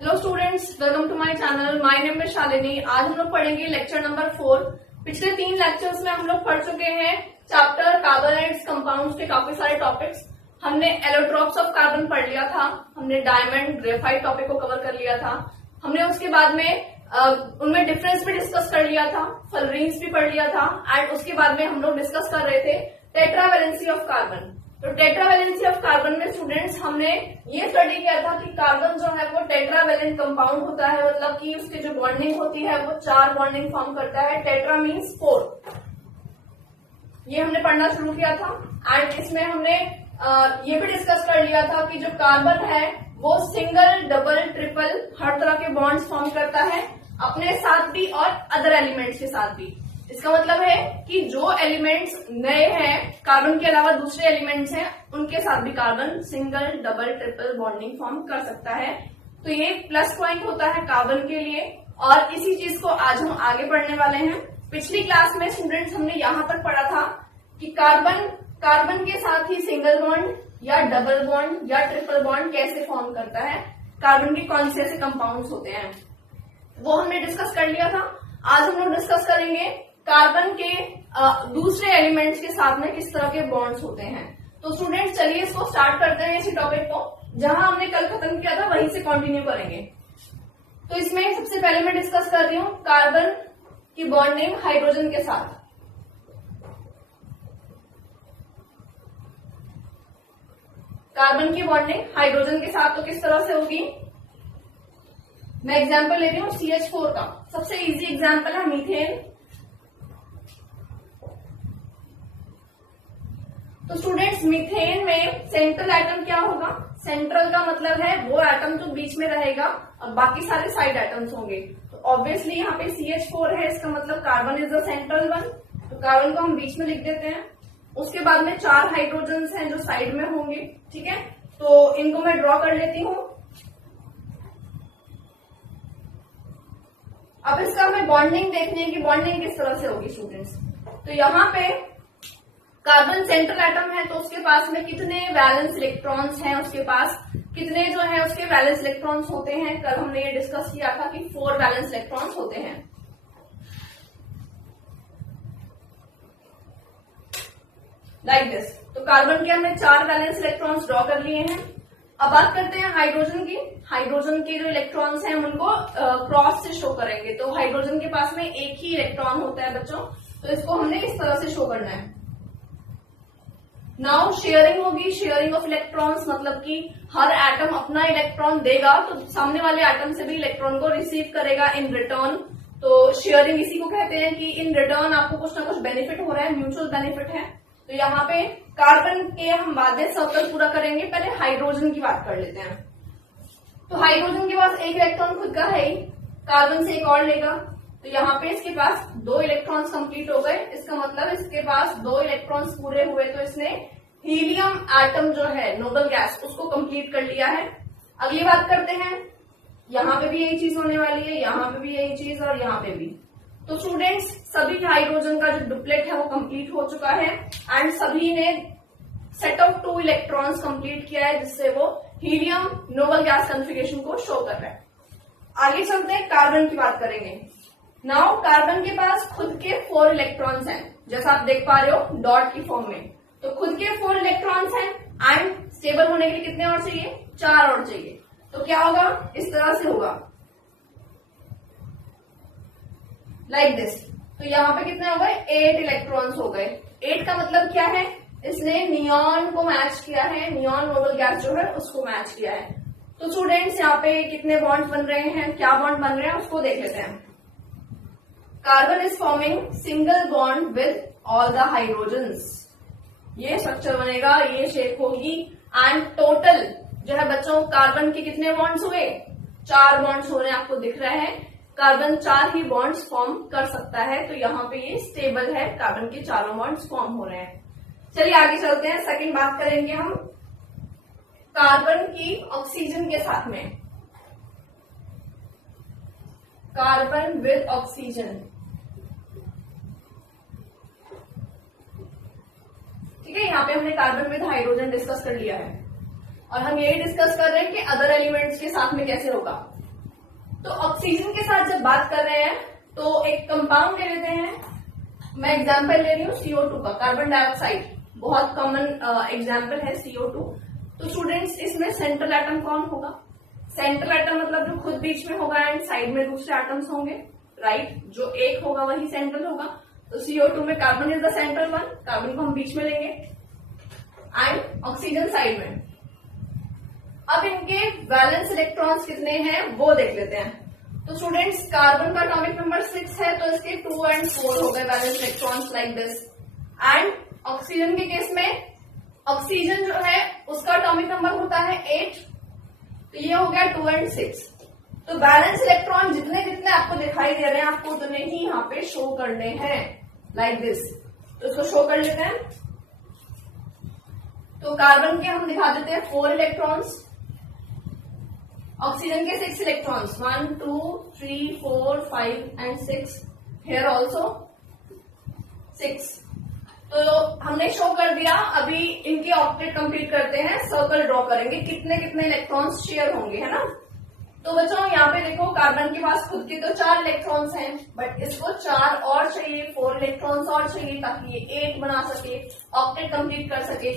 Hello students, welcome to my channel. My name is Shalini. आज हम लोग पढ़ेंगे लेक्चर नंबर 4। पिछले 3 लेक्चर्स में हम लोग पढ़ चुके हैं chapter carbon and it's compounds के काफी सारे टॉपिक्स। हमने एलोट्रॉप्स ऑफ कार्बन पढ़ लिया था, हमने डायमंड ग्रेफाइट टॉपिक को कवर कर लिया था, हमने उसके बाद में उनमें डिफरेंस भी डिस्कस कर लिया था, फलरीन्स भी पढ़ लिया था एंड उसके बाद में हम लोग डिस्कस कर रहे थे टेट्रावैलेंसी ऑफ कार्बन। तो टेट्रावैलेंसी ऑफ कार्बन में स्टूडेंट्स हमने ये स्टडी किया था कि कार्बन जो है वो टेट्रावैलेंट कंपाउंड होता है, मतलब कि उसकी जो बॉन्डिंग होती है वो 4 बॉन्डिंग फॉर्म करता है। Tetra means 4। ये हमने पढ़ना शुरू किया था एंड इसमें हमने ये भी डिस्कस कर लिया था कि जो कार्बन है वो सिंगल, डबल, ट्रिपल हर तरह के बॉन्ड्स फॉर्म करता है, अपने साथ भी और अदर एलिमेंट्स के साथ भी। इसका मतलब है कि जो एलिमेंट्स नए हैं, कार्बन के अलावा दूसरे एलिमेंट्स हैं, उनके साथ भी carbon single, double, triple bonding form कर सकता है। तो ये प्लस पॉइंट होता है कार्बन के लिए और इसी चीज को आज हम आगे पढ़ने वाले हैं। पिछली क्लास में स्टूडेंट्स हमने यहाँ पर पढ़ा था कि कार्बन के साथ ही सिंगल बॉन्ड या डबल बॉन्ड या ट्रिपल बॉन्ड कैसे फॉर्म करता है, कार्बन के कौन से ऐसे कंपाउंड्स होते हैं, वो हमने डिस्कस कर लिया था। आज हम लोग डिस्कस करेंगे कार्बन के दूसरे एलिमेंट्स के साथ में किस तरह के बॉन्ड्स होते हैं। तो स्टूडेंट्स चलिए इसको स्टार्ट करते हैं, इसी टॉपिक को जहां हमने कल खत्म किया था वहीं से कंटिन्यू करेंगे। तो इसमें सबसे पहले मैं डिस्कस कर रही हूं कार्बन की बॉन्डिंग हाइड्रोजन के साथ। कार्बन की बॉन्डिंग हाइड्रोजन के साथ तो किस तरह से होगी, मैं एग्जांपल ले रही हूं CH4 का। सबसे इजी एग्जांपल है मीथेन। तो स्टूडेंट्स मीथेन में सेंट्रल एटम क्या होगा? सेंट्रल का मतलब है वो एटम जो बीच में रहेगा और बाकी सारे साइड एटम्स होंगे। तो ऑब्वियसली यहाँ पे CH4 है, इसका मतलब carbon is the central one. तो कार्बन को हम बीच में लिख देते हैं। उसके बाद में 4 हाइड्रोजन्स हैं जो साइड में होंगे, ठीक है। तो इनको मैं ड्रॉ कर लेती हूँ। अब इसका हमें बॉन्डिंग देखनी है कि बॉन्डिंग किस तरह से होगी स्टूडेंट्स। तो यहाँ पे कार्बन सेंट्रल एटम है तो उसके पास में कितने वैलेंस इलेक्ट्रॉन्स हैं, उसके पास कितने जो है उसके वैलेंस इलेक्ट्रॉन्स होते हैं। कल हमने ये डिस्कस किया था कि 4 वैलेंस इलेक्ट्रॉन्स होते हैं। Like this. तो कार्बन के हमने 4 वैलेंस इलेक्ट्रॉन्स ड्रॉ कर लिए हैं। अब बात करते हैं हाइड्रोजन की। हाइड्रोजन के जो इलेक्ट्रॉन्स हैं उनको क्रॉस से शो करेंगे। तो हाइड्रोजन के पास में एक ही इलेक्ट्रॉन होता है बच्चों, तो इसको हमने इस तरह से शो करना है। नाउ शेयरिंग होगी, शेयरिंग ऑफ इलेक्ट्रॉन्स, मतलब कि हर एटम अपना इलेक्ट्रॉन देगा तो सामने वाले एटम से भी इलेक्ट्रॉन को रिसीव करेगा इन रिटर्न। तो शेयरिंग इसी को कहते हैं कि इन रिटर्न आपको कुछ ना कुछ बेनिफिट हो रहा है, म्यूचुअल बेनिफिट है। तो यहाँ पे कार्बन के हम बाद में सर्कल पूरा करेंगे, पहले हाइड्रोजन की बात कर लेते हैं। तो हाइड्रोजन के पास एक इलेक्ट्रॉन खुद का है ही, कार्बन से एक और लेगा। तो यहाँ पे इसके पास 2 इलेक्ट्रॉन्स कंप्लीट हो गए। इसका मतलब इसके पास 2 इलेक्ट्रॉन्स पूरे हुए तो इसने हीलियम एटम जो है नोबल गैस उसको कंप्लीट कर लिया है। अगली बात करते हैं, यहाँ पे भी यही चीज होने वाली है, यहाँ पे भी यही चीज और यहाँ पे भी। तो स्टूडेंट्स सभी हाइड्रोजन का जो डुप्लेट है वो कंप्लीट हो चुका है एंड सभी ने सेट ऑफ 2 इलेक्ट्रॉन्स कंप्लीट किया है जिससे वो हीलियम नोबल गैस कॉन्फ़िगरेशन को शो कर रहा है। आगे चलते हैं, कार्बन की बात करेंगे। नाउ कार्बन के पास खुद के 4 इलेक्ट्रॉन्स हैं, जैसा आप देख पा रहे हो डॉट की फॉर्म में। तो खुद के 4 इलेक्ट्रॉन्स हैं एंड स्टेबल होने के लिए कितने और चाहिए? 4 और चाहिए। तो क्या होगा? इस तरह से होगा, लाइक दिस। तो यहाँ पे कितने हो गए? 8 इलेक्ट्रॉन्स हो गए। 8 का मतलब क्या है? इसने नियॉन को मैच किया है, नियॉन नोबल गैस जो है उसको मैच किया है। तो स्टूडेंट्स यहाँ पे कितने बॉन्ड्स बन रहे हैं, क्या बॉन्ड बन रहे हैं उसको देख लेते हैं। Carbon is forming single bond with all the hydrogens. ये स्ट्रक्चर बनेगा, ये शेप होगी एंड टोटल जो है बच्चों कार्बन के कितने बॉन्ड्स हुए? 4 बॉन्ड्स हो रहे हैं, आपको दिख रहा है। कार्बन 4 ही बॉन्ड्स फॉर्म कर सकता है, तो यहाँ पे ये स्टेबल है, कार्बन के 4 बॉन्ड्स फॉर्म हो रहे हैं। चलिए आगे चलते हैं। सेकंड बात करेंगे हम कार्बन की ऑक्सीजन के साथ में। कार्बन विद ऑक्सीजन, ठीक है। यहाँ पे हमने कार्बन विद हाइड्रोजन डिस्कस कर लिया है और हम यही डिस्कस कर रहे हैं कि अदर एलिमेंट्स के साथ में कैसे होगा। तो ऑक्सीजन के साथ जब बात कर रहे हैं तो एक कंपाउंड ले लेते हैं, मैं एग्जांपल ले रही हूँ CO2 का, कार्बन डाइऑक्साइड, बहुत कॉमन एग्जांपल है CO2। तो स्टूडेंट्स इसमें सेंट्रल एटम कौन होगा? सेंट्रल एटम मतलब जो खुद बीच में होगा एंड साइड में दूसरे एटम्स होंगे, राइट? जो एक होगा वही सेंट्रल होगा। तो CO2 में carbon is the central one, carbon को हम बीच में लेंगे एंड ऑक्सीजन साइड में। अब इनके वैलेंस इलेक्ट्रॉन्स कितने हैं वो देख लेते हैं। तो स्टूडेंट्स कार्बन का एटॉमिक नंबर 6 है, तो इसके 2 और 4 हो गए valence electrons like this. And oxygen के केस में ऑक्सीजन जो है उसका एटॉमिक नंबर होता है 8, तो ये हो गया 2 और 6। तो बैलेंस इलेक्ट्रॉन जितने जितने आपको दिखाई दे रहे हैं आपको उतने ही यहाँ पे शो करने हैं लाइक दिस। तो इसको शो कर लेते हैं। तो कार्बन के हम दिखा देते हैं 4 इलेक्ट्रॉन्स, ऑक्सीजन के 6 इलेक्ट्रॉन्स, 1 2 3 4 5 एंड 6, हेयर ऑल्सो 6। तो हमने शो कर दिया। अभी इनके ऑक्टेट कंप्लीट करते हैं, सर्कल ड्रॉ करेंगे, कितने कितने इलेक्ट्रॉन्स शेयर होंगे, है ना। तो बच्चों यहाँ पे देखो कार्बन के पास खुद के तो 4 इलेक्ट्रॉन्स हैं, बट इसको 4 और चाहिए, 4 इलेक्ट्रॉन्स और चाहिए ताकि ये 8 बना सके, ऑक्टेट कंप्लीट कर सके।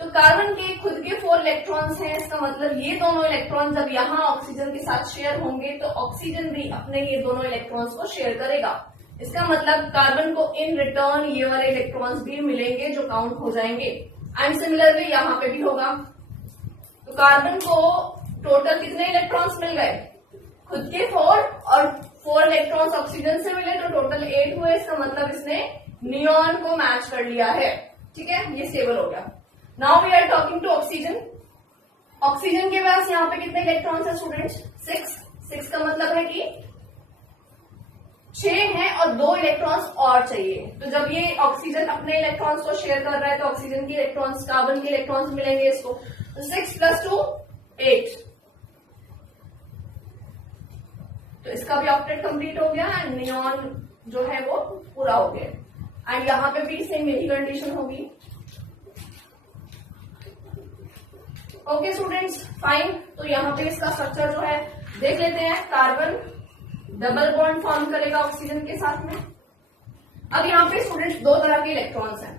तो कार्बन के खुद के 4 इलेक्ट्रॉन्स हैं, इसका मतलब ये दोनों इलेक्ट्रॉन जब यहाँ ऑक्सीजन के साथ शेयर होंगे तो ऑक्सीजन भी अपने ये दोनों इलेक्ट्रॉन्स को शेयर करेगा। इसका मतलब कार्बन को इन रिटर्न ये वाले इलेक्ट्रॉन्स भी मिलेंगे जो काउंट हो जाएंगे। एंड सिमिलरली यहाँ पे भी होगा। तो कार्बन को टोटल कितने इलेक्ट्रॉन्स मिल गए? खुद के 4 और 4 इलेक्ट्रॉन्स ऑक्सीजन से मिले तो टोटल 8 हुए। इसका मतलब इसने नियॉन को मैच कर लिया है, ठीक है, ये स्टेबल हो गया। Now we are talking to oxygen. Oxygen के पास यहाँ पे कितने इलेक्ट्रॉन्स है स्टूडेंट्स? 6 का मतलब है कि 6 हैं और 2 इलेक्ट्रॉन्स और चाहिए। तो जब ये ऑक्सीजन अपने इलेक्ट्रॉन्स को शेयर कर रहा है तो ऑक्सीजन के इलेक्ट्रॉन्स कार्बन के इलेक्ट्रॉन्स मिलेंगे इसको। तो 6 + 2 8, तो इसका भी ऑक्टेट कंप्लीट हो गया एंड नियॉन जो है वो पूरा हो गया। एंड यहाँ पे भी सेम यही कंडीशन होगी। Okay students, fine. तो यहाँ पे इसका स्ट्रक्चर जो है देख लेते हैं। कार्बन डबल बॉन्ड फॉर्म करेगा ऑक्सीजन के साथ में। अब यहाँ पे स्टूडेंट्स 2 तरह के इलेक्ट्रॉन्स हैं।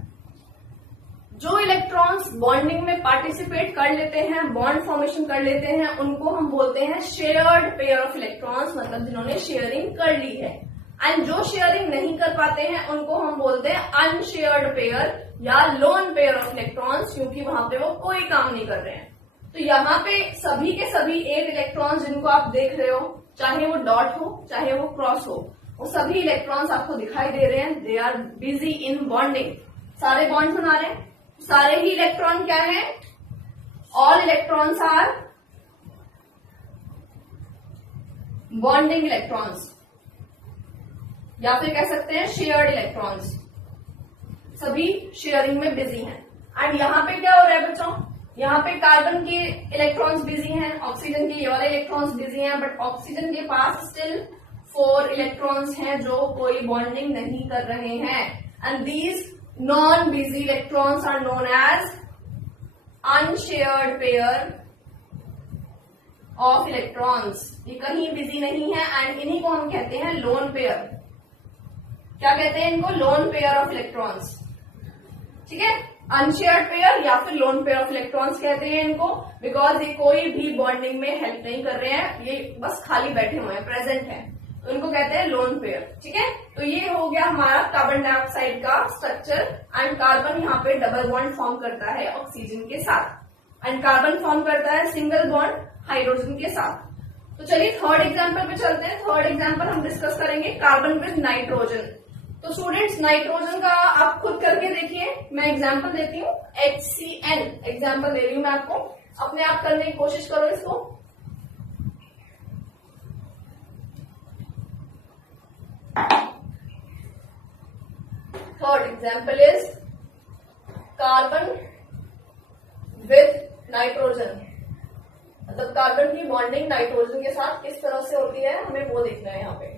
जो इलेक्ट्रॉन्स बॉन्डिंग में पार्टिसिपेट कर लेते हैं, बॉन्ड फॉर्मेशन कर लेते हैं, उनको हम बोलते हैं शेयर्ड पेयर ऑफ इलेक्ट्रॉन्स, मतलब जिन्होंने शेयरिंग कर ली है। एंड जो शेयरिंग नहीं कर पाते हैं उनको हम बोलते हैं अनशेयर्ड पेयर या लोन पेयर ऑफ इलेक्ट्रॉन्स, क्योंकि वहां पे वो कोई काम नहीं कर रहे हैं। तो यहाँ पे सभी के सभी 8 इलेक्ट्रॉन्स जिनको आप देख रहे हो, चाहे वो डॉट हो चाहे वो क्रॉस हो, वो सभी इलेक्ट्रॉन्स आपको दिखाई दे रहे हैं। They are busy in bonding, सारे बॉन्ड बना रहे हैं। सारे ही इलेक्ट्रॉन क्या है? All electrons are bonding electrons, या फिर कह सकते हैं शेयर्ड इलेक्ट्रॉन्स। सभी शेयरिंग में बिजी हैं। एंड यहाँ पे क्या हो रहा है बच्चों? यहाँ पे कार्बन के इलेक्ट्रॉन्स बिजी हैं, ऑक्सीजन के ये वाले इलेक्ट्रॉन्स बिजी हैं, बट ऑक्सीजन के पास स्टिल 4 इलेक्ट्रॉन्स हैं जो कोई बॉन्डिंग नहीं कर रहे हैं। And these non busy electrons are known as unshared pair of electrons. ये कहीं बिजी नहीं है एंड इन्हीं को हम कहते हैं लोन पेयर। क्या कहते हैं इनको? लोन पेयर ऑफ इलेक्ट्रॉन्स, ठीक है। अनशेयर्ड पेयर या फिर लोन पेयर ऑफ इलेक्ट्रॉन्स कहते हैं इनको, बिकॉज ये कोई भी बॉन्डिंग में हेल्प नहीं कर रहे हैं, ये बस खाली बैठे हुए हैं, प्रेजेंट है, तो इनको कहते हैं लोन पेयर, ठीक है। तो ये हो गया हमारा कार्बन डाइऑक्साइड का स्ट्रक्चर। एंड कार्बन यहाँ पे डबल बॉन्ड फॉर्म करता है ऑक्सीजन के साथ, एंड कार्बन फॉर्म करता है सिंगल बॉन्ड हाइड्रोजन के साथ। तो चलिए थर्ड एग्जाम्पल पे चलते हैं। थर्ड एग्जाम्पल हम डिस्कस करेंगे कार्बन विद नाइट्रोजन। तो स्टूडेंट्स नाइट्रोजन का आप खुद करके देखिए, मैं एग्जांपल देती हूँ, HCN एग्जांपल दे रही हूँ मैं आपको, अपने आप करने की कोशिश करो इसको। Third example is carbon with nitrogen, मतलब कार्बन की बॉन्डिंग नाइट्रोजन के साथ किस तरह से होती है हमें वो देखना है यहाँ पे।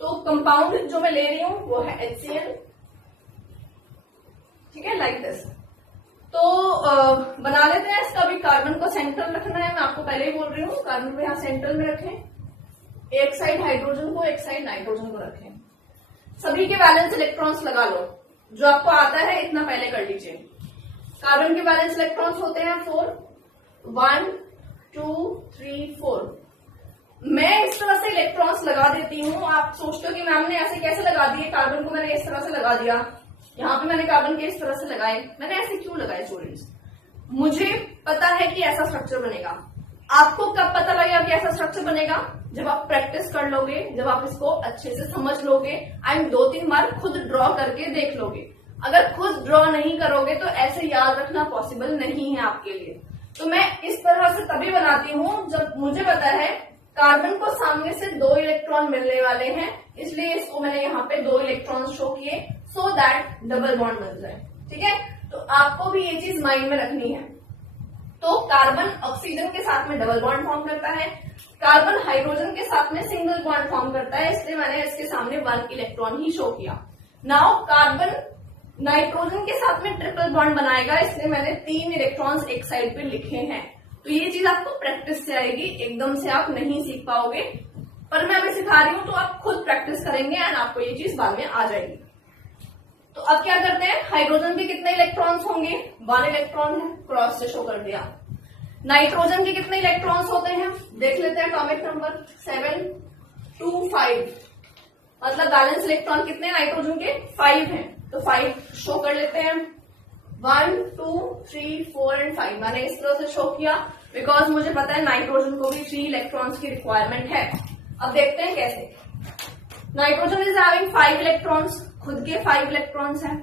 तो कंपाउंड जो मैं ले रही हूं वो है HCN, ठीक है, लाइक दिस। तो बना लेते हैं इसका भी। कार्बन को सेंट्रल रखना है, मैं आपको पहले ही बोल रही हूँ, कार्बन को यहाँ सेंट्रल में रखें। एक साइड हाइड्रोजन को, एक साइड नाइट्रोजन को रखें। सभी के वैलेंस इलेक्ट्रॉन्स लगा लो, जो आपको आता है इतना पहले कर लीजिए। कार्बन के वैलेंस इलेक्ट्रॉन्स होते हैं 4, 1 2 3 4। मैं इस तरह से इलेक्ट्रॉन्स लगा देती हूँ। आप सोचते हो कि मैम ने ऐसे कैसे लगा दिए, कार्बन को मैंने इस तरह से लगा दिया, यहाँ पे मैंने कार्बन के इस तरह से लगाए, मैंने ऐसे क्यों लगाए स्टूडेंट्स? मुझे पता है कि ऐसा स्ट्रक्चर बनेगा। आपको कब पता लगेगा कि ऐसा स्ट्रक्चर बनेगा? जब आप प्रैक्टिस कर लोगे, जब आप इसको अच्छे से समझ लोगे एंड 2-3 बार खुद ड्रॉ करके देख लोगे। अगर खुद ड्रॉ नहीं करोगे तो ऐसे याद रखना पॉसिबल नहीं है आपके लिए। तो मैं इस तरह से तभी बनाती हूँ जब मुझे पता है कार्बन को सामने से 2 इलेक्ट्रॉन मिलने वाले हैं, इसलिए इसको मैंने यहाँ पे 2 इलेक्ट्रॉन शो किए सो दैट डबल बॉन्ड बन जाए। ठीक है, तो आपको भी ये चीज माइंड में रखनी है। तो कार्बन ऑक्सीजन के साथ में डबल बॉन्ड फॉर्म करता है, कार्बन हाइड्रोजन के साथ में सिंगल बॉन्ड फॉर्म करता है, इसलिए मैंने इसके सामने 1 इलेक्ट्रॉन ही शो किया। नाउ कार्बन नाइट्रोजन के साथ में ट्रिपल बॉन्ड बनाएगा, इसलिए मैंने 3 इलेक्ट्रॉन्स एक साइड पे लिखे हैं। तो ये चीज आपको प्रैक्टिस से आएगी, एकदम से आप नहीं सीख पाओगे, पर मैं अभी सिखा रही हूँ तो आप खुद प्रैक्टिस करेंगे एंड आपको ये चीज बाद में आ जाएगी। तो अब क्या करते हैं, हाइड्रोजन के कितने इलेक्ट्रॉन्स होंगे? 1 इलेक्ट्रॉन है, क्रॉस से शो कर दिया। नाइट्रोजन के कितने इलेक्ट्रॉन्स होते हैं देख लेते हैं, एटॉमिक नंबर 7 2 5, मतलब बैलेंस इलेक्ट्रॉन कितने नाइट्रोजन के? 5 हैं, तो 5 शो कर लेते हैं। 1 2 3 4 एंड 5 मैंने इस तरह से शो किया बिकॉज मुझे पता है नाइट्रोजन को भी 3 इलेक्ट्रॉन्स की रिक्वायरमेंट है। अब देखते हैं कैसे। नाइट्रोजन इज हैविंग 5 इलेक्ट्रॉन्स, खुद के 5 इलेक्ट्रॉन्स हैं।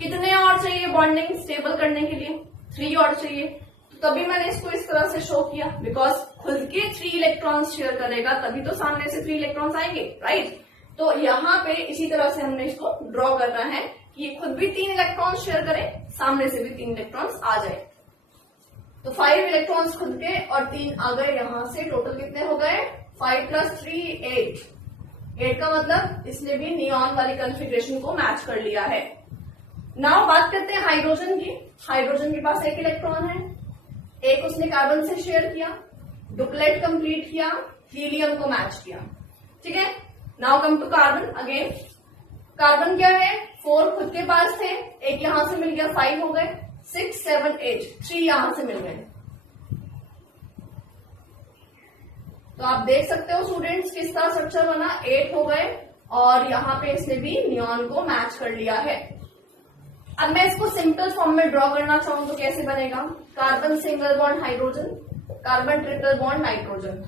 कितने और चाहिए बॉन्डिंग स्टेबल करने के लिए? 3 और चाहिए, तो तभी मैंने इसको इस तरह से शो किया बिकॉज खुद के 3 इलेक्ट्रॉन्स शेयर करेगा तभी तो सामने से 3 इलेक्ट्रॉन्स आएंगे, राइट? तो यहाँ पे इसी तरह से हमने इसको ड्रॉ करना है कि ये खुद भी 3 इलेक्ट्रॉन्स शेयर करे, सामने से भी 3 इलेक्ट्रॉन्स आ जाए। तो 5 इलेक्ट्रॉन्स खुद के और 3 आ गए यहां से। टोटल कितने हो गए? 5 + 3 8। 8 का मतलब इसने भी नियॉन वाली कॉन्फ़िगरेशन को मैच कर लिया है। नाउ बात करते हैं हाइड्रोजन की। हाइड्रोजन के पास 1 इलेक्ट्रॉन है, एक उसने कार्बन से शेयर किया, डुप्लेट कंप्लीट किया, हीलियम को मैच किया। ठीक है, now come to carbon again. Carbon क्या है? 4 खुद के पास थे, एक यहां से मिल गया, 5 हो गए, 6 7 8, 3 यहां से मिल गए। तो आप देख सकते हो स्टूडेंट्स किस तरह स्ट्रक्चर बना, 8 हो गए और यहाँ पे इसने भी नियॉन को मैच कर लिया है। अब मैं इसको सिंपल फॉर्म में ड्रॉ करना चाहूं तो कैसे बनेगा? Carbon single bond hydrogen, carbon triple bond nitrogen,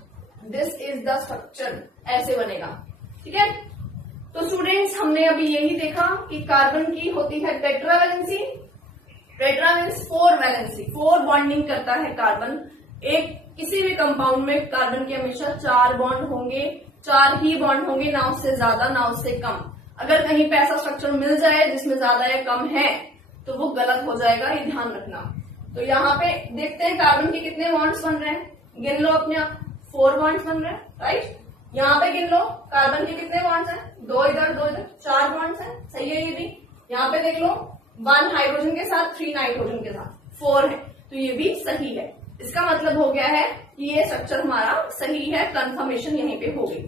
this is the structure, ऐसे बनेगा। ठीक है, तो स्टूडेंट्स हमने अभी यही देखा कि कार्बन की होती है tetravalency. Tetra means 4 valency, 4 bonding करता है कार्बन। एक किसी भी कंपाउंड में कार्बन के हमेशा 4 बॉन्ड होंगे, 4 ही बॉन्ड होंगे, ना उससे ज्यादा ना उससे कम। अगर कहीं पे ऐसा स्ट्रक्चर मिल जाए जिसमें ज्यादा या कम है तो वो गलत हो जाएगा, ये ध्यान रखना। तो यहाँ पे देखते हैं कार्बन के कितने बॉन्ड्स बन रहे हैं, गिन लो अपने आप। 4 बॉन्ड्स बन रहे हैं, राइट? यहाँ पे गिन लो कार्बन के कितने बॉन्ड्स हैं, 2 इधर 2 इधर, 4 बॉन्ड्स हैं, सही है ये भी। यहाँ पे देख लो 1 हाइड्रोजन के साथ, 3 नाइट्रोजन के साथ, 4 है, तो ये भी सही है। इसका मतलब हो गया है कि ये स्ट्रक्चर हमारा सही है, कंफर्मेशन यहीं पे हो गई।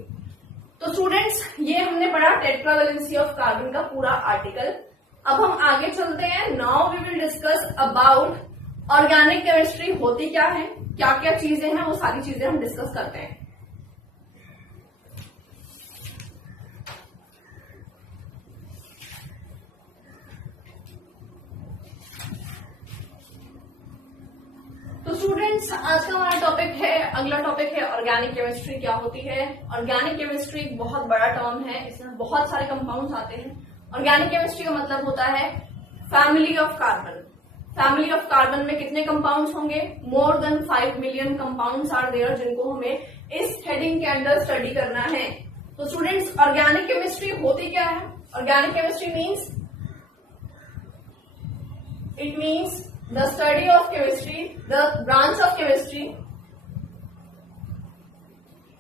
तो स्टूडेंट्स ये हमने पढ़ा टेट्रावैलेंसी ऑफ कार्बन का पूरा आर्टिकल। अब हम आगे चलते हैं। Now we will discuss about organic chemistry होती क्या है, क्या क्या चीजें हैं, वो सारी चीजें हम डिस्कस करते हैं। तो स्टूडेंट्स आज का हमारा टॉपिक है, अगला टॉपिक है ऑर्गेनिक केमिस्ट्री क्या होती है। ऑर्गेनिक केमिस्ट्री एक बहुत बड़ा टर्म है, इसमें बहुत सारे कंपाउंड्स आते हैं। ऑर्गेनिक केमिस्ट्री का मतलब होता है family of carbon. Family of carbon में कितने कंपाउंड्स होंगे? More than 5 million compounds are there, जिनको हमें इस हेडिंग के अंदर स्टडी करना है। तो स्टूडेंट्स ऑर्गेनिक केमिस्ट्री होती क्या है? Organic chemistry means, it means the study of chemistry, the branch of chemistry,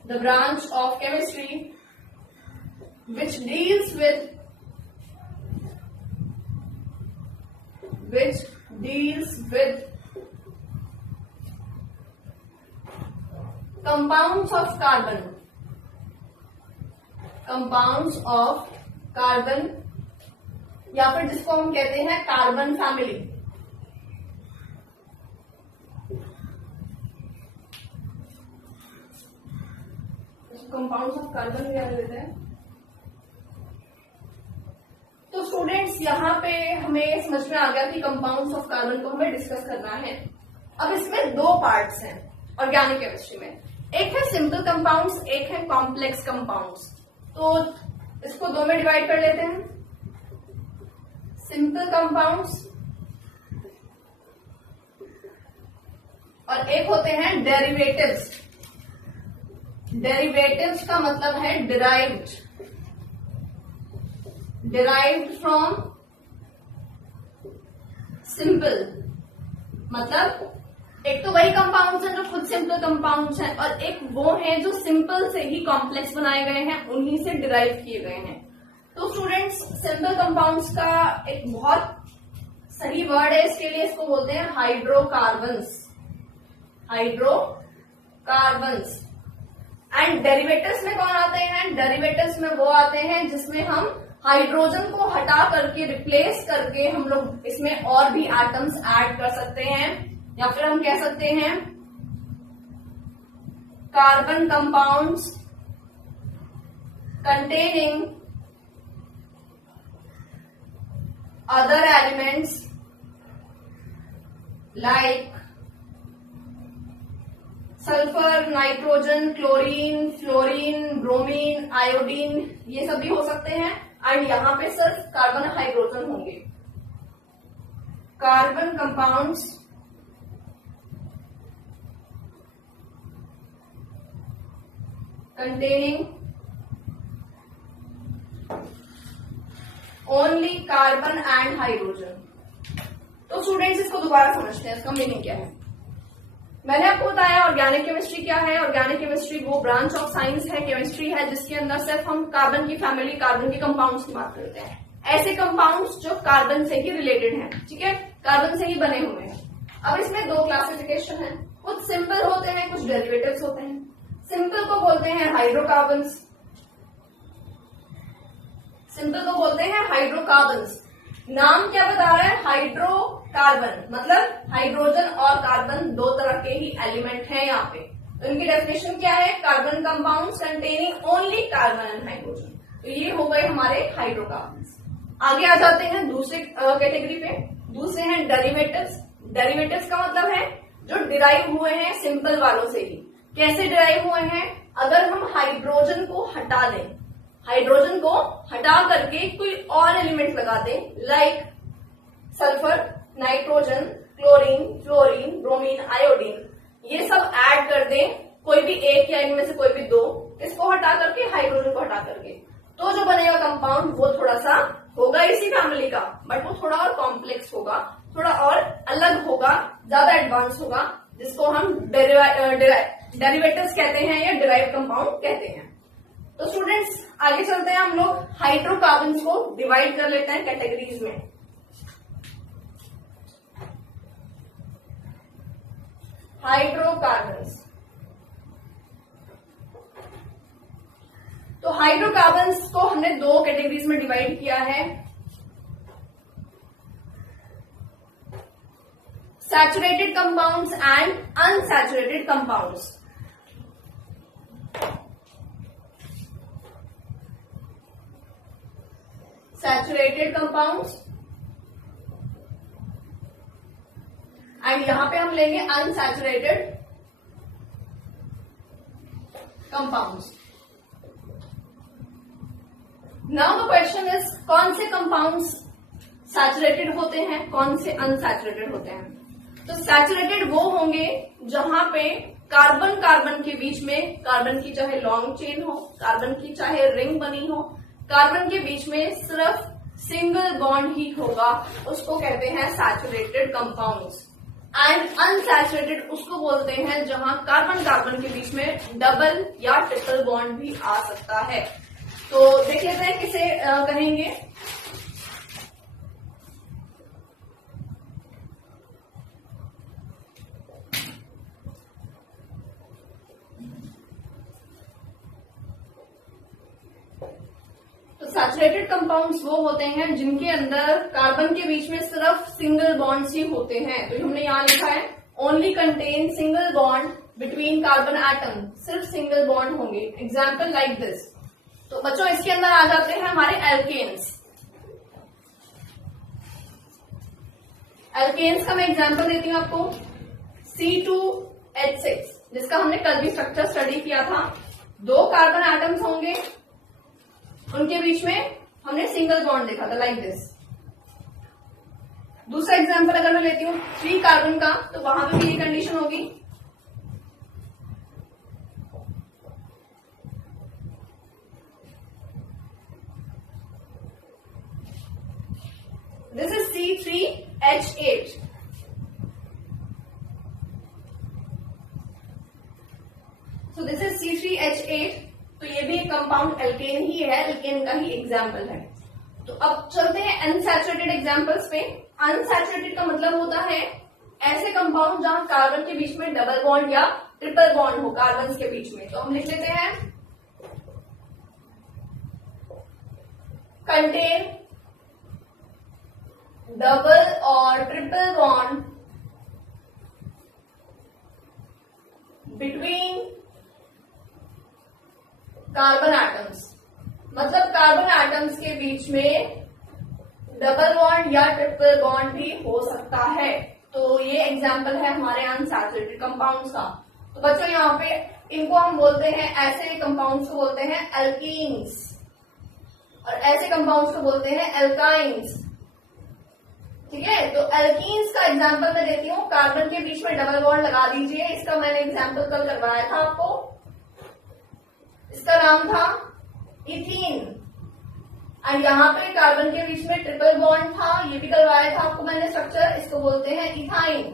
the branch of chemistry which deals with compounds of carbon, compounds of carbon, या फिर जिसको हम कहते हैं carbon family. Compounds of carbon क्या लेते हैं। तो स्टूडेंट्स यहाँ पे हमें समझ में आ गया कि कंपाउंड्स ऑफ कार्बन को हमें डिस्कस करना है। अब इसमें दो पार्ट्स हैं ऑर्गेनिक केमिस्ट्री में, एक है सिंपल कंपाउंड्स, एक है कॉम्प्लेक्स कंपाउंड्स। तो इसको दो में डिवाइड कर लेते हैं, सिंपल कंपाउंड्स और एक होते हैं डेरिवेटिव्स। डेरिवेटिव्स का मतलब है डिराइव्ड फ्रॉम सिंपल। मतलब एक तो वही कंपाउंड्स हैं जो खुद सिंपल कंपाउंड्स हैं, और एक वो हैं जो सिंपल से ही कॉम्प्लेक्स बनाए गए हैं, उन्हीं से डिराइव किए गए हैं। तो स्टूडेंट्स सिंपल कंपाउंड्स का एक बहुत सही वर्ड है इसके लिए, इसको बोलते हैं हाइड्रोकार्बन्स। हाइड्रोकार्बन्स। एंड डेरिवेटिव्स में कौन आते हैं, डेरिवेटिव्स में वो आते हैं जिसमें हम हाइड्रोजन को हटा करके रिप्लेस करके हम लोग इसमें और भी एटम्स ऐड कर सकते हैं, या फिर हम कह सकते हैं carbon compounds containing other elements like sulphur, nitrogen, chlorine, fluorine, bromine, iodine, ये सब भी हो सकते हैं। एंड यहां पे सिर्फ कार्बन हाइड्रोजन होंगे। Carbon compounds containing only carbon and hydrogen. तो स्टूडेंट्स इसको दोबारा समझते हैं, इसका मीनिंग क्या है। मैंने आपको बताया ऑर्गेनिक केमिस्ट्री क्या है। ऑर्गेनिक केमिस्ट्री वो ब्रांच ऑफ साइंस है, केमिस्ट्री है, जिसके अंदर सिर्फ हम कार्बन की फैमिली, कार्बन के कंपाउंड्स की बात करते हैं। ऐसे कंपाउंड्स जो कार्बन से ही रिलेटेड हैं, ठीक है, कार्बन से ही बने हुए हैं। अब इसमें दो क्लासिफिकेशन है, कुछ सिंपल होते हैं, कुछ डेरिवेटिव्स होते हैं। सिंपल को बोलते हैं हाइड्रोकार्बन्स, सिंपल को बोलते हैं हाइड्रोकार्बन्स। नाम क्या बता रहा है, हाइड्रोकार्बन, मतलब हाइड्रोजन और कार्बन दो तरह के ही एलिमेंट हैं यहाँ पे। तो इनकी डेफिनेशन क्या है, carbon compounds containing only carbon and hydrogen. तो ये हो गए हमारे हाइड्रोकार्बन्स। आगे आ जाते हैं दूसरे कैटेगरी पे, दूसरे हैं डेरिवेटिव्स। डेरिवेटिव्स का मतलब है जो डिराइव हुए हैं सिंपल वालों से ही। कैसे डिराइव हुए हैं, अगर हम हाइड्रोजन को हटा दें, हाइड्रोजन को हटा करके कोई और एलिमेंट लगा दें, like sulphur, nitrogen, chlorine, fluorine, bromine, iodine, ये सब ऐड कर दें, कोई भी एक या इनमें से कोई भी दो, इसको हटा करके, हाइड्रोजन को हटा करके, तो जो बनेगा कंपाउंड वो थोड़ा सा होगा इसी फैमिली का, बट वो थोड़ा और कॉम्प्लेक्स होगा, थोड़ा और अलग होगा, ज्यादा एडवांस होगा, जिसको हम डेरिवेटिव्स कहते हैं या डिराइव कंपाउंड कहते हैं। तो स्टूडेंट्स आगे चलते हैं, हम लोग हाइड्रोकार्बन्स को डिवाइड कर लेते हैं कैटेगरीज में। हाइड्रोकार्बन्स, तो हाइड्रोकार्बन्स को हमने दो कैटेगरीज में डिवाइड किया है, saturated compounds and unsaturated compounds. Saturated compounds and यहां पे हम लेंगे unsaturated compounds. Now the question is, कौन से कंपाउंड्स सैचुरेटेड होते हैं, कौन से अनसैचुरेटेड होते हैं। तो सैचुरेटेड वो होंगे जहां पे कार्बन कार्बन के बीच में, कार्बन की चाहे लॉन्ग चेन हो, कार्बन की चाहे रिंग बनी हो, कार्बन के बीच में सिर्फ सिंगल बॉन्ड ही होगा, उसको कहते हैं सैचुरेटेड कंपाउंड्स। एंड अनसैचुरेटेड उसको बोलते हैं जहां कार्बन कार्बन के बीच में डबल या ट्रिपल बॉन्ड भी आ सकता है। तो देख लेते हैं किसे कहेंगे। तो सैचुरेटेड कंपाउंड्स वो होते हैं जिनके अंदर कार्बन के बीच में सिर्फ सिंगल बॉन्ड्स ही होते हैं। तो हमने यहाँ लिखा है only contain single bond between carbon atom, सिर्फ सिंगल बॉन्ड होंगे। Example like this. तो बच्चों इसके अंदर आ जाते हैं हमारे एल्केन्स। एल्केन्स का मैं एग्जाम्पल देती हूँ आपको, C2H6 जिसका हमने कल भी स्ट्रक्चर स्टडी किया था। 2 कार्बन एटम्स होंगे, उनके बीच में हमने सिंगल बॉन्ड देखा था लाइक दिस। दूसरा एग्जाम्पल अगर मैं लेती हूँ 3 कार्बन का, तो वहां पे भी ये कंडीशन होगी। This is C3H8। So this is C3H8। तो ये भी एक कंपाउंड एल्केन ही है, एल्केन का ही एग्जाम्पल है। तो अब चलते हैं अनसैचुरेटेड एग्जाम्पल्स पे। अनसैचुरेटेड का मतलब होता है ऐसे कंपाउंड जहां कार्बन के बीच में डबल बॉन्ड या ट्रिपल बॉन्ड हो कार्बन के बीच में। तो हम लिख लेते हैं कंटेन डबल और triple bond between carbon atoms. मतलब कार्बन एटम्स के बीच में डबल बॉन्ड या ट्रिपल बॉन्ड भी हो सकता है। तो ये एग्जाम्पल है हमारे अनसैचुरेटेड कंपाउंड्स का। तो बच्चों यहाँ पे इनको हम बोलते हैं, ऐसे कंपाउंड्स को बोलते हैं एल्कीन्स और ऐसे कंपाउंड्स को बोलते हैं एल्काइंस। ठीक है, तो एल्कीन्स का एग्जाम्पल मैं देती हूँ। कार्बन के बीच में डबल बॉन्ड लगा दीजिए। इसका मैंने एग्जाम्पल कल करवाया था आपको। इसका नाम था इथीन एंड यहाँ पे कार्बन के बीच में ट्रिपल बॉन्ड था, ये भी करवाया था आपको मैंने स्ट्रक्चर। इसको बोलते हैं इथाइन।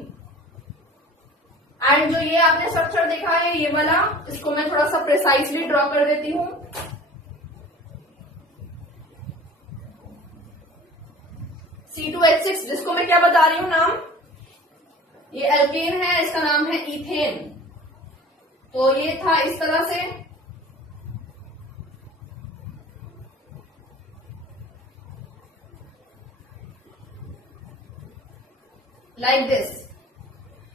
एंड जो ये आपने स्ट्रक्चर देखा है ये वाला, इसको मैं थोड़ा सा प्रिसाइसली ड्रॉ कर देती हूँ। C2H6 जिसको मैं क्या बता रही हूँ नाम, ये एल्केन है, इसका नाम है इथेन। तो ये था इस तरह से। Like this.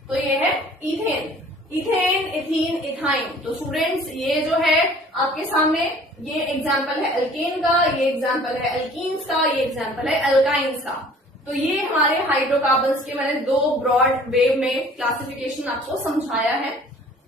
तो ये है इथेन, इथेन, इथीन, इथाइन। तो स्टूडेंट्स ये जो है आपके सामने ये एग्जाम्पल है एल्केन का, ये एग्जाम्पल है एल्कीन्स का, ये एग्जाम्पल है एल्काइंस का। तो ये हमारे हाइड्रोकार्बन्स के मैंने 2 ब्रॉड वे में क्लासिफिकेशन आपको समझाया है।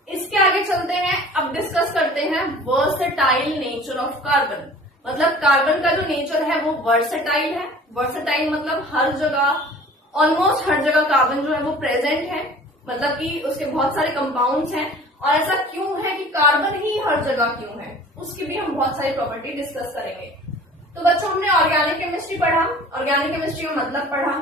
इसके आगे चलते हैं, अब डिस्कस करते हैं वर्सेटाइल नेचर ऑफ कार्बन। मतलब कार्बन का जो नेचर है वो वर्सेटाइल है। वर्सेटाइल मतलब हर जगह, ऑलमोस्ट हर जगह कार्बन जो है वो प्रेजेंट है, मतलब कि उसके बहुत सारे कंपाउंड्स हैं। और ऐसा क्यों है कि कार्बन ही हर जगह क्यों है, उसकी भी हम बहुत सारी प्रॉपर्टी डिस्कस करेंगे। तो बच्चों हमने ऑर्गेनिक केमिस्ट्री पढ़ा, ऑर्गेनिक केमिस्ट्री में मतलब पढ़ा।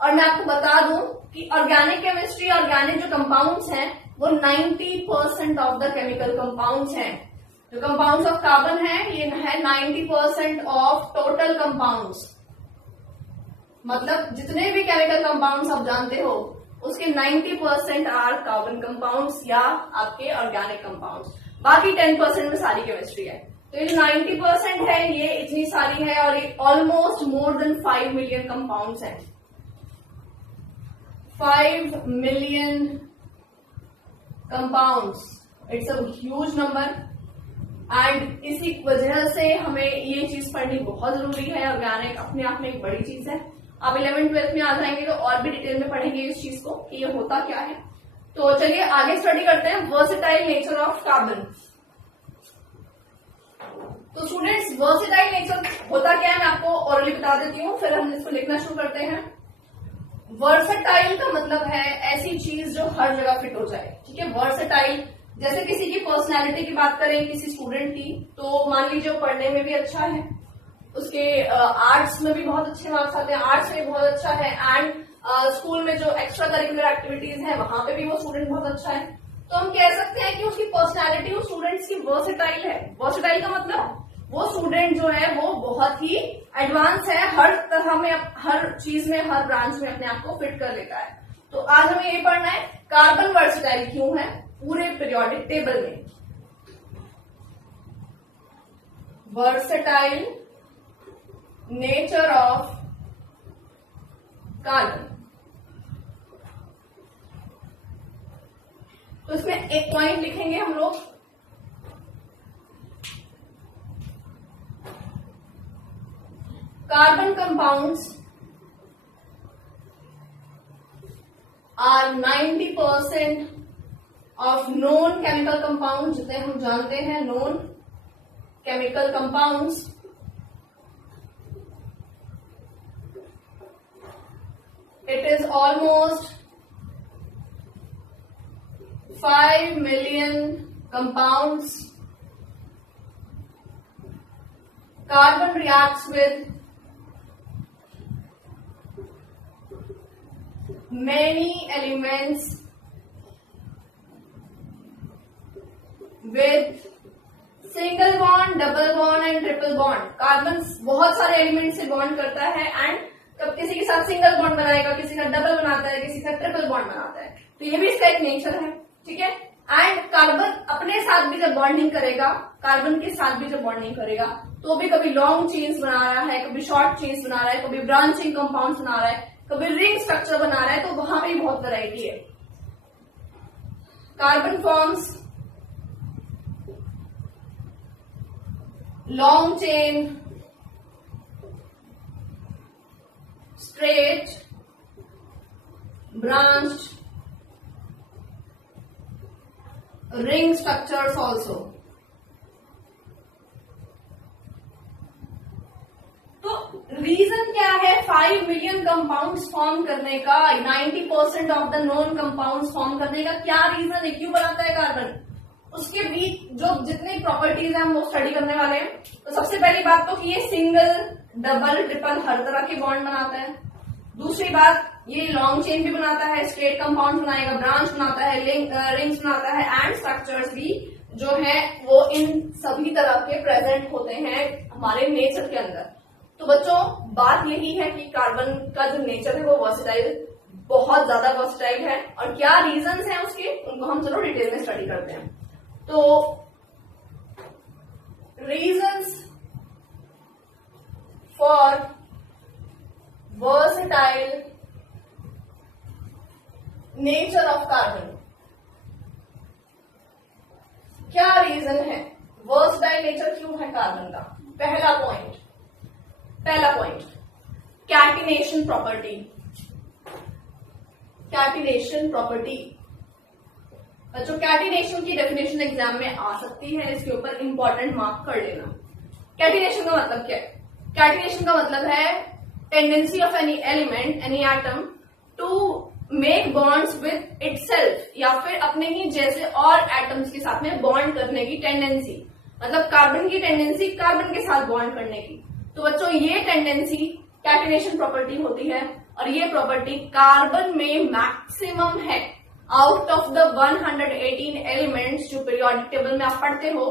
और मैं आपको बता दूं कि ऑर्गेनिक केमिस्ट्री, ऑर्गेनिक जो कंपाउंड्स हैं वो 90% ऑफ द केमिकल कंपाउंड्स हैं। जो कंपाउंड्स ऑफ कार्बन है ये है 90% ऑफ टोटल कंपाउंड्स। मतलब जितने भी केमिकल कंपाउंड्स आप जानते हो उसके 90% आर कार्बन कंपाउंड्स या आपके ऑर्गेनिक कंपाउंड्स। बाकी 10% में सारी केमिस्ट्री है। तो ये 90% है, ये इतनी सारी है और ये almost more than 5 million compounds हैं। 5 million compounds, it's a huge number. And इसी वजह से हमें ये चीज पढ़नी बहुत जरूरी है। ऑर्गेनिक अपने आप में एक बड़ी चीज है। आप 11th-12th में आ जाएंगे तो और भी डिटेल में पढ़ेंगे इस चीज को कि ये होता क्या है। तो चलिए आगे स्टडी करते हैं वर्सेटाइल नेचर ऑफ कार्बन। तो स्टूडेंट्स वर्सेटाइल नेचर होता क्या है मैं आपको ऑरली बता देती हूँ, फिर हम इसको लिखना शुरू करते हैं। वर्सेटाइल का मतलब है ऐसी चीज जो हर जगह फिट हो जाए। ठीक है, वर्सेटाइल जैसे किसी की पर्सनैलिटी की बात करें, किसी स्टूडेंट की, तो मान लीजिए वो पढ़ने में भी अच्छा है, उसके आर्ट्स में भी बहुत अच्छे मार्क्स आते हैं, आर्ट्स में बहुत अच्छा है, एंड स्कूल में जो एक्स्ट्रा करिकुलर एक्टिविटीज है वहां पे भी वो स्टूडेंट बहुत अच्छा है। तो हम कह सकते हैं कि उसकी पर्सनैलिटी उस स्टूडेंट्स की वर्सेटाइल है। वर्सेटाइल का मतलब वो स्टूडेंट जो है वो बहुत ही एडवांस है, हर तरह में, हर चीज में, हर ब्रांच में अपने आप को फिट कर लेता है। तो आज हमें ये पढ़ना है कार्बन वर्सेटाइल क्यों है पूरे पीरियोडिक टेबल में। Versatile nature of carbon. तो इसमें एक पॉइंट लिखेंगे हम लोग, carbon compounds are 90% of known chemical compound, जिसे हम जानते हैं known chemical compounds, it is almost 5 million compounds. Carbon reacts with many elements with single bond, double bond and triple bond. Carbon बहुत सारे एलिमेंट से बॉन्ड करता है and कब किसी के साथ सिंगल बॉन्ड बनाएगा, किसी का डबल बनाता है, किसी का ट्रिपल बॉन्ड बनाता है। तो ये भी इसका एक नेचर है, ठीक है। एंड कार्बन अपने साथ भी जब बॉन्डिंग करेगा, कार्बन के साथ भी जब बॉन्डिंग करेगा, तो भी कभी लॉन्ग चेन्स बना रहा है, कभी शॉर्ट चेन्स बना रहा है, कभी ब्रांचिंग कंपाउंड्स बना रहा है, कभी रिंग स्ट्रक्चर बना रहा है। तो वहां भी बहुत वैरायटी है। Carbon forms long chain, straight, branched, ring structures also. तो रीजन क्या है 5 मिलियन कंपाउंड्स फॉर्म करने का, 90% of the non compounds form करने का? क्या रीजन है, क्यों बनाता है कार्बन? उसके बीच जो जितनी प्रॉपर्टीज है हम वो स्टडी करने वाले हैं। तो सबसे पहली बात तो कि ये सिंगल, डबल, ट्रिपल हर तरह के बॉन्ड बनाता है। दूसरी बात, ये लॉन्ग चेन भी बनाता है, स्ट्रेट कंपाउंड बनाएगा, ब्रांच बनाता है, रिंग्स बनाता है एंड स्ट्रक्चर्स भी जो है वो इन सभी तरह के प्रेजेंट होते हैं हमारे नेचर के अंदर। तो बच्चों बात यही है कि कार्बन का जो नेचर है वो वर्सेटाइल, बहुत ज्यादा वर्सेटाइल है। और क्या रीजंस हैं उसके, उनको हम चलो डिटेल में स्टडी करते हैं। तो reasons for versatile nature of carbon, क्या रीजन है versatile nature क्यों है कार्बन का? पहला point catenation property. Catenation property बच्चों, कैटिनेशन की डेफिनेशन एग्जाम में आ सकती है, इसके ऊपर इंपॉर्टेंट मार्क कर लेना। कैटिनेशन का मतलब क्या है? कैटिनेशन का मतलब है tendency of any element, any atom to make bonds with itself, या फिर अपने ही जैसे और एटम्स के साथ में बॉन्ड करने की टेंडेंसी। मतलब कार्बन की टेंडेंसी कार्बन के साथ बॉन्ड करने की। तो बच्चों ये टेंडेंसी कैटिनेशन प्रॉपर्टी होती है, और ये प्रॉपर्टी कार्बन में मैक्सिमम है। आउट ऑफ द 118 एलिमेंट्स जो पीरियोडिक टेबल में आप पढ़ते हो,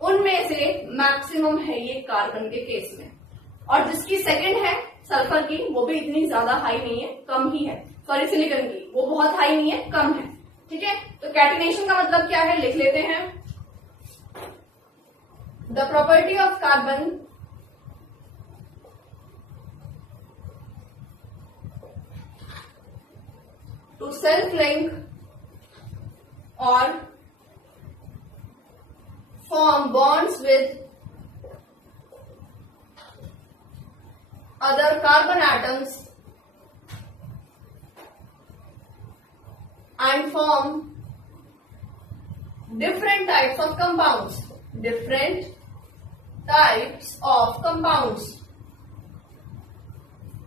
उनमें से मैक्सिमम है ये कार्बन के केस में। और जिसकी सेकंड है सल्फर की, वो भी इतनी ज्यादा हाई नहीं है, कम ही है। सॉरी सिलिकॉन की, वो बहुत हाई नहीं है, कम है, ठीक है। तो कैटिनेशन का मतलब क्या है लिख लेते हैं। The property of carbon to self link और form bonds with other carbon atoms and form different types of compounds. Different types of compounds.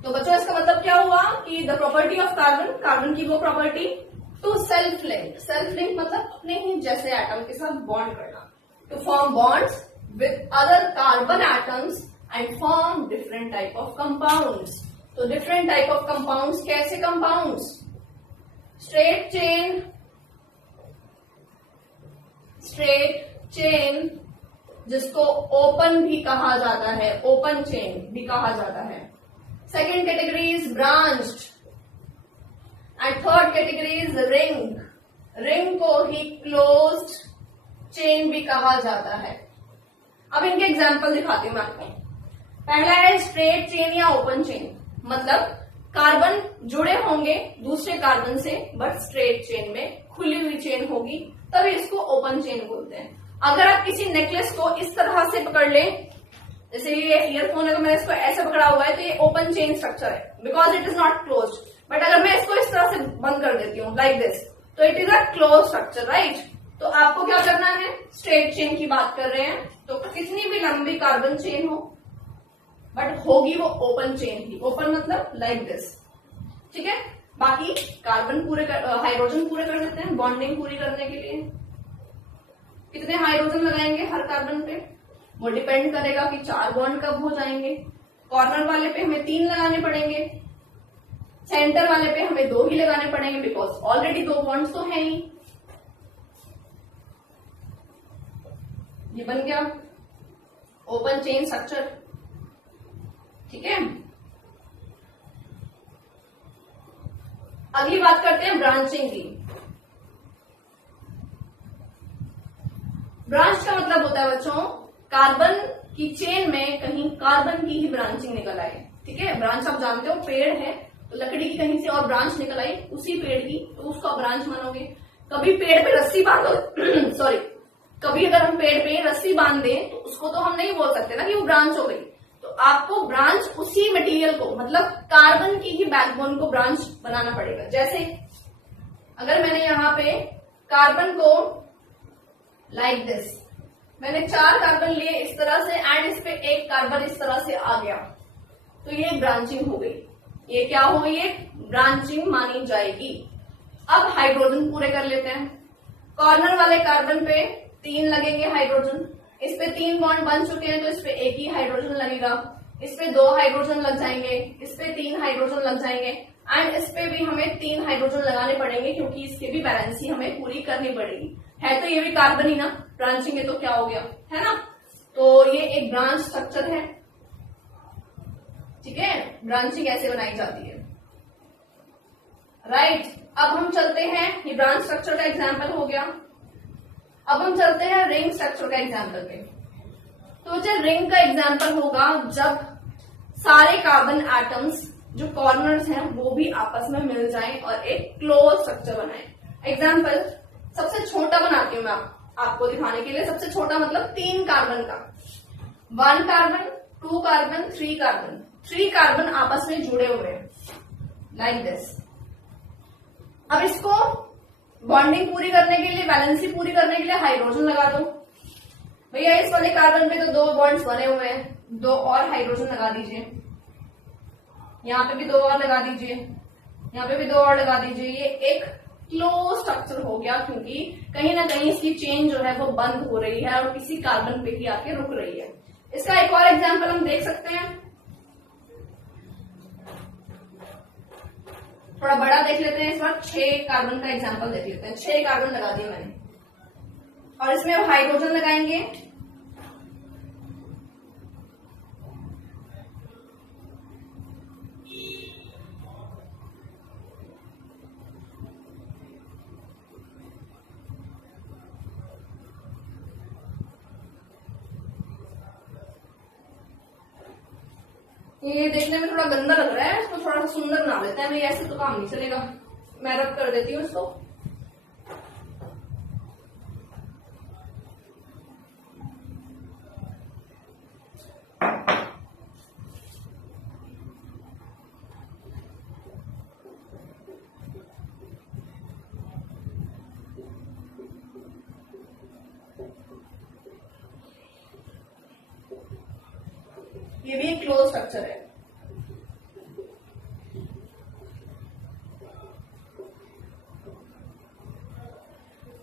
तो बच्चों इसका मतलब क्या हुआ कि the property of carbon, carbon की वो property to self link. Self link मतलब अपने ही जैसे एटम के साथ बॉन्ड करना, to form bonds with other carbon atoms and form different type of compounds. तो different type of compounds कैसे compounds? Straight chain जिसको open भी कहा जाता है, open chain भी कहा जाता है। Second category is branched and third category is ring. Ring को ही closed chain भी कहा जाता है। अब इनके एग्जाम्पल दिखाती हूँ मैं आपको। पहला है स्ट्रेट चेन या ओपन चेन, मतलब कार्बन जुड़े होंगे दूसरे कार्बन से बट स्ट्रेट चेन में, खुली हुई चेन होगी, तभी इसको ओपन चेन बोलते हैं। अगर आप किसी नेकलेस को इस तरह से पकड़ लें, जैसे ये ईयरफोन है तो मैंने इसको ऐसे पकड़ा हुआ है, तो ये ओपन चेन स्ट्रक्चर है because it is not close. But अगर मैं इसको इस तरह से बंद कर देती हूँ लाइक दिस, तो it is a close structure, right. तो आपको क्या करना है, स्ट्रेट चेन की बात कर रहे हैं तो कितनी भी लंबी कार्बन चेन हो बट होगी वो ओपन चेन ही। ओपन मतलब लाइक दिस, ठीक है। बाकी कार्बन पूरे हाइड्रोजन पूरे कर देते हैं बॉन्डिंग पूरी करने के लिए। कितने हाइड्रोजन लगाएंगे हर कार्बन पे, वो डिपेंड करेगा कि 4 बॉन्ड कब हो जाएंगे। कॉर्नर वाले पे हमें 3 लगाने पड़ेंगे, सेंटर वाले पे हमें 2 ही लगाने पड़ेंगे बिकॉज ऑलरेडी 2 बॉन्ड्स तो है ही। ये बन गया ओपन चेन स्ट्रक्चर, ठीक है। अगली बात करते हैं ब्रांचिंग की। ब्रांच का मतलब होता है बच्चों, कार्बन की चेन में कहीं कार्बन की ही ब्रांचिंग निकल आई, ठीक है। ब्रांच आप जानते हो पेड़ है तो लकड़ी की कहीं से और ब्रांच निकल आई उसी पेड़ की, तो उसको आप ब्रांच मानोगे। कभी पेड़ पे रस्सी बांधो सॉरी, कभी अगर हम पेड़ पे रस्सी बांध दें तो उसको तो हम नहीं बोल सकते ना कि वो ब्रांच हो गई। तो आपको ब्रांच उसी मटेरियल को, मतलब कार्बन की ही बैकबोन को ब्रांच बनाना पड़ेगा। जैसे अगर मैंने यहाँ पे कार्बन को लाइक दिस, मैंने 4 कार्बन लिए इस तरह से एंड इस पे 1 कार्बन इस तरह से आ गया, तो ये ब्रांचिंग हो गई। ये क्या हो गई, ये ब्रांचिंग मानी जाएगी। अब हाइड्रोजन पूरे कर लेते हैं। कॉर्नर वाले कार्बन पे 3 लगेंगे हाइड्रोजन, इस पे 3 बॉन्ड बन चुके हैं तो इस पे 1 ही हाइड्रोजन लगेगा, इस पे 2 हाइड्रोजन लग जाएंगे, इस पे 3 हाइड्रोजन लग जाएंगे एंड इस पे भी हमें 3 हाइड्रोजन लगाने पड़ेंगे क्योंकि इसके भी बैलेंसी हमें पूरी करनी पड़ेगी। है तो ये भी कार्बन ही ना, ब्रांचिंग है तो क्या हो गया, है ना। तो ये एक ब्रांच स्ट्रक्चर है, ठीक है। ब्रांचिंग ऐसे बनाई जाती है, राइट। अब हम चलते हैं, ये ब्रांच स्ट्रक्चर का एग्जाम्पल हो गया। अब हम चलते हैं रिंग स्ट्रक्चर का एग्जाम्पल पे। तो जो रिंग का एग्जाम्पल होगा जब सारे कार्बन एटम्स जो कॉर्नर्स हैं वो भी आपस में मिल जाएं और एक क्लोज स्ट्रक्चर बनाएं। एग्जाम्पल सबसे छोटा बनाती हूं मैं आपको दिखाने के लिए। सबसे छोटा मतलब 3 कार्बन का, 1 कार्बन, 2 कार्बन, 3 कार्बन। 3 कार्बन आपस में जुड़े हुए हैं लाइक दिस। अब इसको बॉन्डिंग पूरी करने के लिए, बैलेंसी पूरी करने के लिए हाइड्रोजन लगा दो। भैया इस वाले कार्बन पे तो 2 बॉन्ड्स बने हुए हैं, 2 और हाइड्रोजन लगा दीजिए। यहाँ पे भी 2 और लगा दीजिए, यहाँ पे भी 2 और लगा दीजिए। ये एक क्लोज स्ट्रक्चर हो गया क्योंकि कहीं ना कहीं इसकी चेन जो है वो बंद हो रही है और किसी कार्बन पे ही आके रुक रही है। इसका एक और एग्जाम्पल हम देख सकते हैं, थोड़ा बड़ा देख लेते हैं। इस बार 6 कार्बन का एग्जाम्पल देख लेते हैं। 6 कार्बन लगा दिए मैंने और इसमें अब हाइड्रोजन लगाएंगे। ये देखने में थोड़ा गंदा लग रहा है, इसको थोड़ा सा सुंदर बना लेते हैं। मैं ऐसे तो काम नहीं चलेगा, मैं रब कर देती हूँ इसको। ये भी एक क्लोज स्ट्रक्चर है।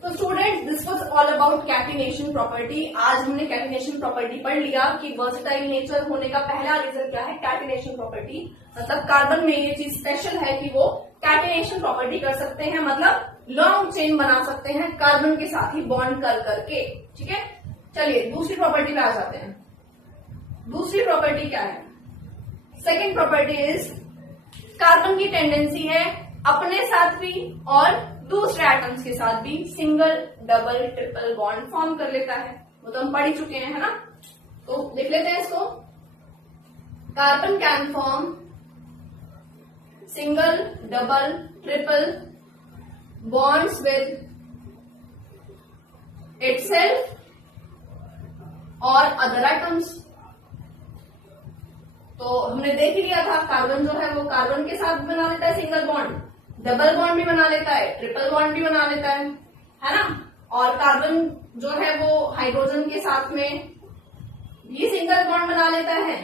तो students this was all about catenation property. आज हमने कैटिनेशन प्रॉपर्टी पढ़ लिया कि वर्सेटाइल नेचर होने का पहला रीजन क्या है, कैटिनेशन प्रॉपर्टी। मतलब कार्बन में ये चीज स्पेशल है कि वो कैटिनेशन प्रॉपर्टी कर सकते हैं, मतलब लॉन्ग चेन बना सकते हैं कार्बन के साथ ही बॉन्ड कर करके, ठीक है। चलिए दूसरी प्रॉपर्टी पे आ जाते हैं। दूसरी प्रॉपर्टी क्या है, सेकेंड प्रॉपर्टी इज कार्बन की टेंडेंसी है अपने साथ भी और दूसरे एटम्स के साथ भी single, double, triple bond form कर लेता है। वो तो हम पढ़ ही चुके हैं, है ना। तो लिख लेते हैं इसको। Carbon can form single, double, triple bonds with itself और अदर एटम्स। तो हमने देख ही लिया था कार्बन जो है वो कार्बन के साथ बना लेता है सिंगल बॉन्ड, डबल बॉन्ड भी बना लेता है, ट्रिपल बॉन्ड भी बना लेता है ना। और कार्बन जो है वो हाइड्रोजन के साथ में भी सिंगल बॉन्ड बना लेता है।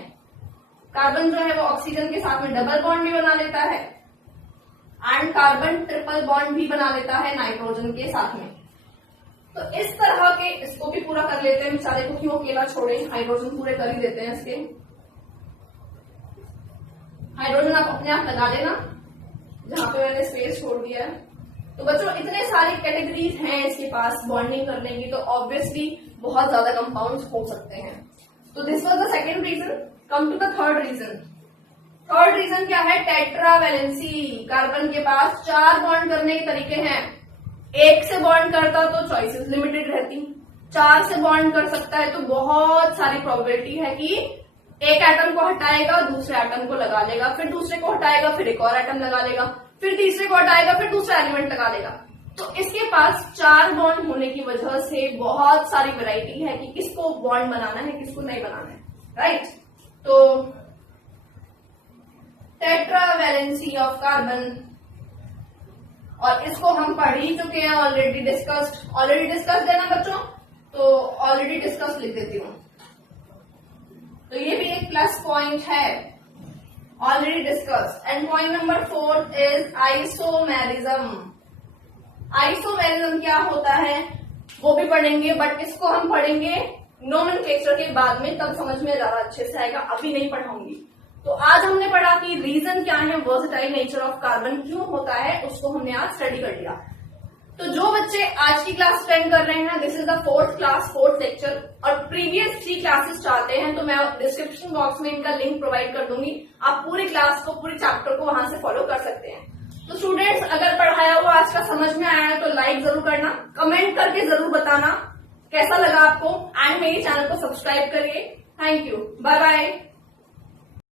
कार्बन जो है वो ऑक्सीजन के साथ में डबल बॉन्ड भी बना लेता है एंड कार्बन ट्रिपल बॉन्ड भी बना लेता है नाइट्रोजन के साथ में। तो इस तरह के इसको भी पूरा कर लेते हैं, बेचारे को क्यों अकेला छोड़े, हाइड्रोजन पूरे कर ही देते हैं इसके। हाइड्रोजन आप अपने आप लगा लेना जहां पे मैंने स्पेस छोड़ दिया है। तो बच्चों इतने सारी कैटेगरीज हैं इसके पास बॉन्डिंग करने की, तो ऑब्वियसली बहुत ज्यादा कंपाउंड्स हो सकते हैं। तो this was the second reason. Come to the third reason. Third reason क्या है? टेट्रावैलेंसी। कार्बन के पास 4 बॉन्ड करने के तरीके हैं। 1 से बॉन्ड करता तो चॉइसेस लिमिटेड रहती, 4 से बॉन्ड कर सकता है तो बहुत सारी प्रोबेबिलिटी है कि एक एटम को हटाएगा, दूसरे एटम को लगा लेगा, फिर दूसरे को हटाएगा, फिर एक और एटम लगा लेगा, फिर तीसरे को हटाएगा, फिर दूसरा एलिमेंट लगा लेगा। तो इसके पास 4 बॉन्ड होने की वजह से बहुत सारी वैरायटी है कि किसको बॉन्ड बनाना है, किसको नहीं बनाना है, राइट। तो टेट्रावैलेंसी ऑफ कार्बन, और इसको हम पढ़ ही चुके हैं, ऑलरेडी डिस्कस्ड है ना बच्चों, तो ऑलरेडी डिस्कस लिख देती हूँ। तो ये भी एक प्लस पॉइंट है, already discussed. And point number 4 is isomerism. Isomerism क्या होता है वो भी पढ़ेंगे, बट इसको हम पढ़ेंगे नोमेनक्लेचर के बाद में, तब समझ में ज्यादा अच्छे से आएगा, अभी नहीं पढ़ाऊंगी। तो आज हमने पढ़ा कि रीजन क्या है, वर्सेटाइल नेचर ऑफ कार्बन क्यों होता है, उसको हमने आज स्टडी कर लिया। तो जो बच्चे आज की क्लास अटेंड कर रहे हैं, this is the 4th class 4th lecture, और प्रीवियस 3 क्लासेस चाहते हैं तो मैं डिस्क्रिप्शन बॉक्स में इनका लिंक प्रोवाइड कर दूंगी। आप पूरी क्लास को, पूरे चैप्टर को वहां से फॉलो कर सकते हैं। तो स्टूडेंट्स, अगर पढ़ाया हुआ आज का समझ में आया है तो लाइक जरूर करना, कमेंट करके जरूर बताना कैसा लगा आपको, एंड मेरे चैनल को सब्सक्राइब करिए। Thank you, bye bye.